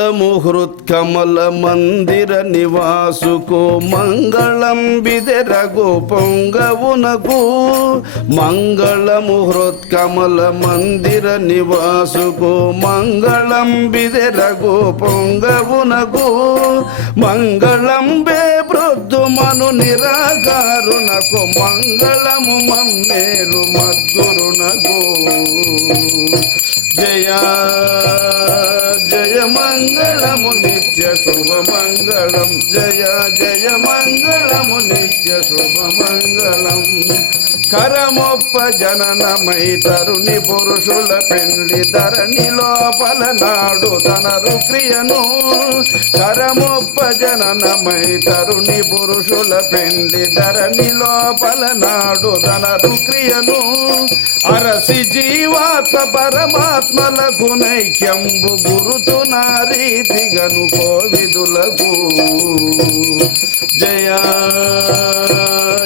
మంగళముహృత్కమల మందిర నివాసుకు మంగళం బిదెరగు పొంగవునకు మంగళముహృత్కమల మందిర నివాసుకు మంగళం బిదెరగు పొంగవునకు మంగళం బే మృద్దుమను నిరాకారునకు మంగళము మమ్మేలు మద్గురునకు జయ జయ మంగళము నిత్య శుభ మంగళం జయ జయ మంగళము నిత్య శుభ మంగళం కరమొప్ప జననమై తరుణి పురుషుల పెండ్లి ధరణి లోపల నాడు తనరు క్రియను కరమొప్ప జననమై తరుణి పురుషుల పెండ్లి ధరణి లోపల నాడు తనరు క్రియను అరసి జీవాత్మ పరమాత్మలకు నైక్యంబు గురుతు నారీతిగను కోవిదులకు జయ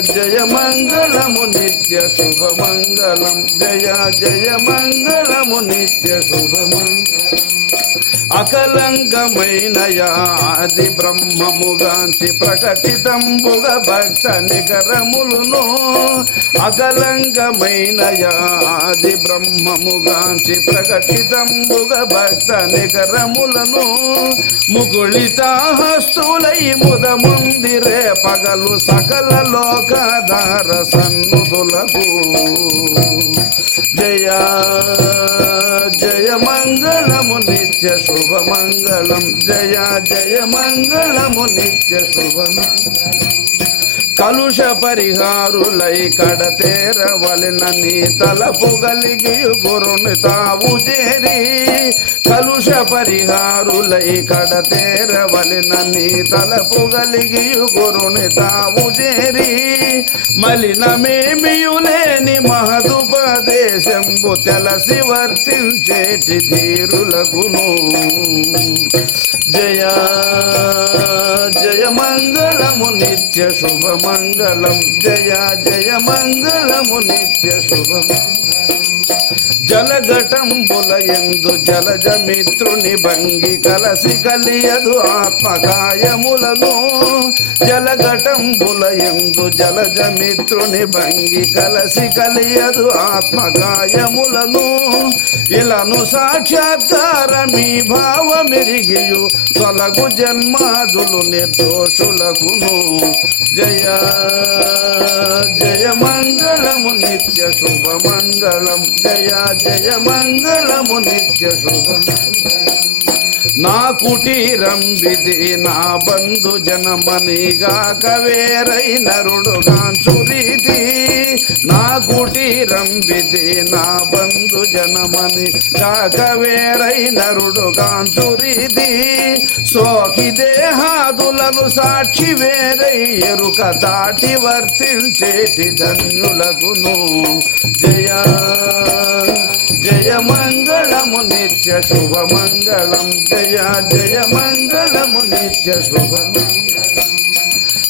జయ మంగళము నిత్య శుభ మంగళం జయ జయ మంగళము నిత్య శుభ మంగళం అకలంకమైన ఆది బ్రహ్మముగాంచి ప్రకటితంబుగ భక్త నికరములును అకలంకమైన ఆది బ్రహ్మముగాంచి ప్రకటితంబుగ భక్త నికరములను ముకుళితాహస్తులై ముదముందిరే పగలు సకల లోకధార సన్నుతులకు జయ జయ మంగళము నిత్య శుభ మంగళం జయ జయ మంగళము నిత్య శుభ కలుష పరిహారులై కడతేరవలెనని తలపు కలిగి గురుని తావు చేరి కలుష పరిహారులై కడతేరవలెనని తలపు కలిగి గురుని తావు చేరి మలినమేమియులేని మహదుపదేశంబు తెలసి వర్తించేటి ధీరులకును జయ జయ మంగళము నిత్య శుభ మంగళం జయ జయ మంగళము నిత్య శుభ జలఘటంబుల యందు జలజ మిత్రుని భంగి కలసి కలియదు ఆత్మకాయములను జలఘటంబుల యందు జలజ మిత్రుని భంగి కలసి కలియదు ఆత్మకాయములను ఇలను సాక్షాత్కారమీ భావమెరిగియు తొలగు జన్మాదులు నిర్దోషులకును జయ జయ మంగళము నిత్య శుభ మంగళం జయ జయ మంగళము నిత్య శుభ నా కుటీరం విధి నా బంధు జనమనిగాక వేరై నరుడుగాంచు రీతి నా కుటీరం విధి నా బంధు జనమని గాక వేరై నరుడుగాంచు రీతి సోకి దేహాదులను సాక్షి వేరై ఎరుక దాటి వర్తించేటి ధన్యులకును జయ జయ మంగళము నిత్య శుభ మంగళం జయ జయ మంగళము నిత్య శుభ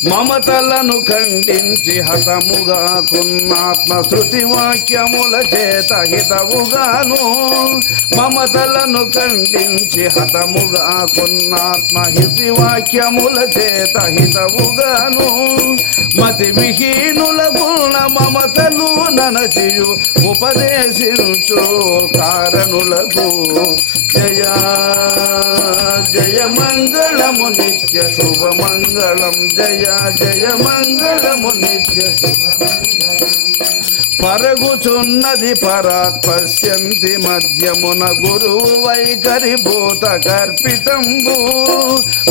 మమతలను ఖండించి హతముగా కున్నాత్మశృతి వాక్యముల చేత హితవుగాను మమతలను ఖండించి హతముగా కున్నాత్మహితి వాక్యముల చేత హితవుగాను మతి విహీనుల గుణ మమతలు ననచియు ఉపదేశించు కారణులకు జయ జయ మంగళము నిత్య శుభ మంగళం జయ జయ మంగళము నిత్య శుభ పరుగుచున్నది పరాత్ పశ్యంతి మధ్యమున గురువు వైఖరి భూత కర్పితంబు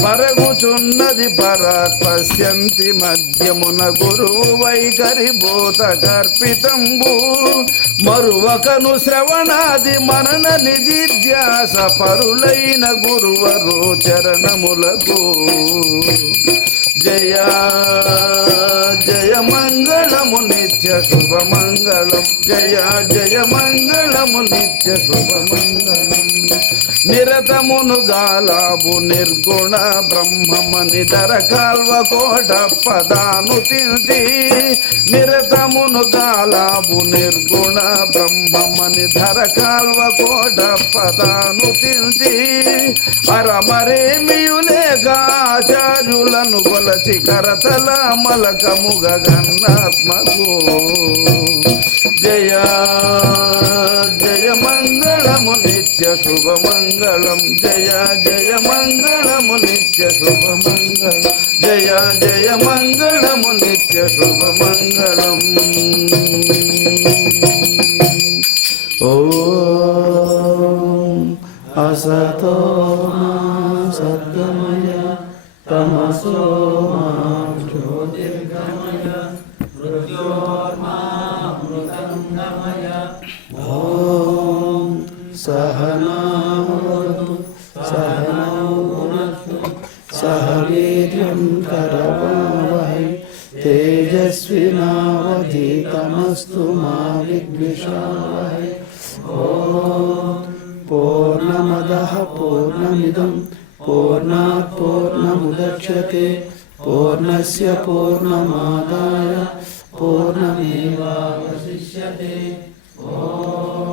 పరుగుచున్నది పరాత్ పశ్యంతి మధ్యమున గురువు వైఖరి భూత కర్పితంబు మరువకను శ్రవణాది మనన నిధిధ్యాస పరులైన గురువరు చరణములకు జయ జయ మంగళము నిత్య శుభ మంగళం జయ జయ మంగళము నిత్య శుభ మంగళం నిరతమును గాలాబు నిర్గుణ బ్రహ్మమని ధర కాల్వ కోట పదాను తింటి నిరతమును గాలాబు నిర్గుణ బ్రహ్మమని ధర కాల్వ కోట పదాను తింటి అరమరేమియులేక ఆచార్యులను కొలచి కరతల మలకముగ గన్నాత్మకు జయ జయ మంగళము నిత్య శుభమంగళం జయ జయ మంగళము నిత్య శుభమంగళం జయ జయ మంగళము నిత్య శుభమంగళం ఓం అసతో మా సద్గమయ తమసో మా జ్యోతిర్గమయ మృత్యోర్మామృతంగమయ ఓం సహనావతు సహనౌ భునక్తు సహ వీర్యం కరవావహై తేజస్వినావధీతమస్తు మా విద్విషావహై ఓం పూర్ణమదః పూర్ణమిదం పూర్ణాత్ పూర్ణముదచ్యతే పూర్ణస్య పూర్ణమాదాయ పూర్ణమేవావశిష్యతే ఓం